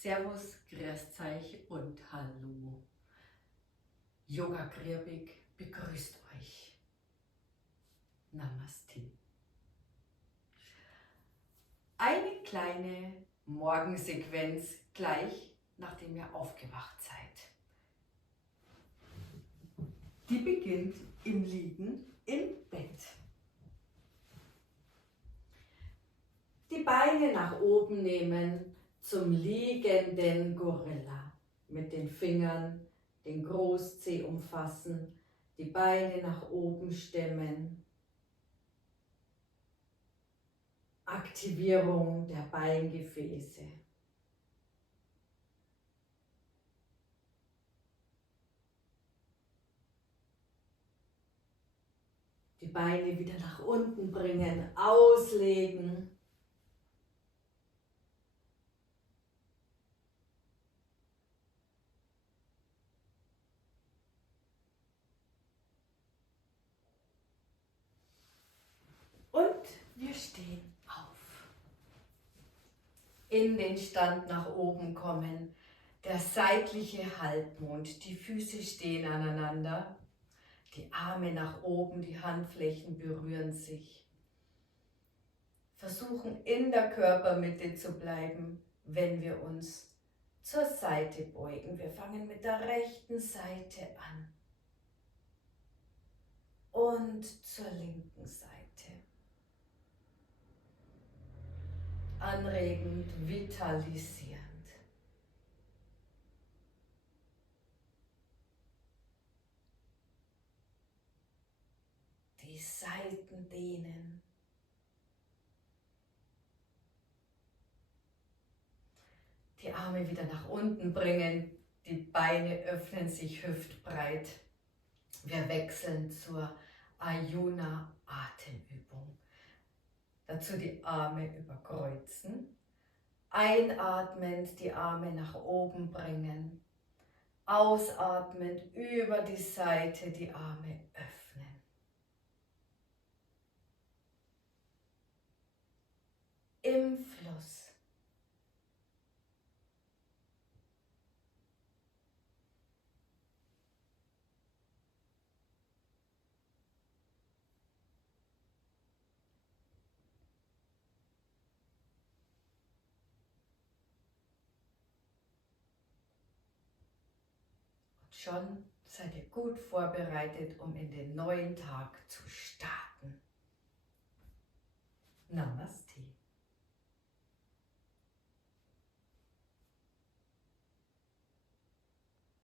Servus, grüßt euch und hallo. Yoga Krirbig begrüßt euch. Namaste. Eine kleine Morgensequenz gleich nachdem ihr aufgewacht seid. Die beginnt im Liegen im Bett. Die Beine nach oben nehmen zum liegenden Gorilla. Mit den Fingern den Großzeh umfassen, die Beine nach oben stemmen. Aktivierung der Beingefäße. Die Beine wieder nach unten bringen, auslegen. Und wir stehen auf. In den Stand nach oben kommen. Der seitliche Halbmond, die Füße stehen aneinander. Die Arme nach oben, die Handflächen berühren sich. Versuchen in der Körpermitte zu bleiben, wenn wir uns zur Seite beugen. Wir fangen mit der rechten Seite an und zur linken Seite. Anregend, vitalisierend. Die Seiten dehnen. Die Arme wieder nach unten bringen, die Beine öffnen sich hüftbreit. Wir wechseln zur Ayuna-Atemübung. Dazu die Arme überkreuzen. Einatmend die Arme nach oben bringen. Ausatmend über die Seite die Arme öffnen. Im Fluss. Schon seid ihr gut vorbereitet, um in den neuen Tag zu starten. Namaste.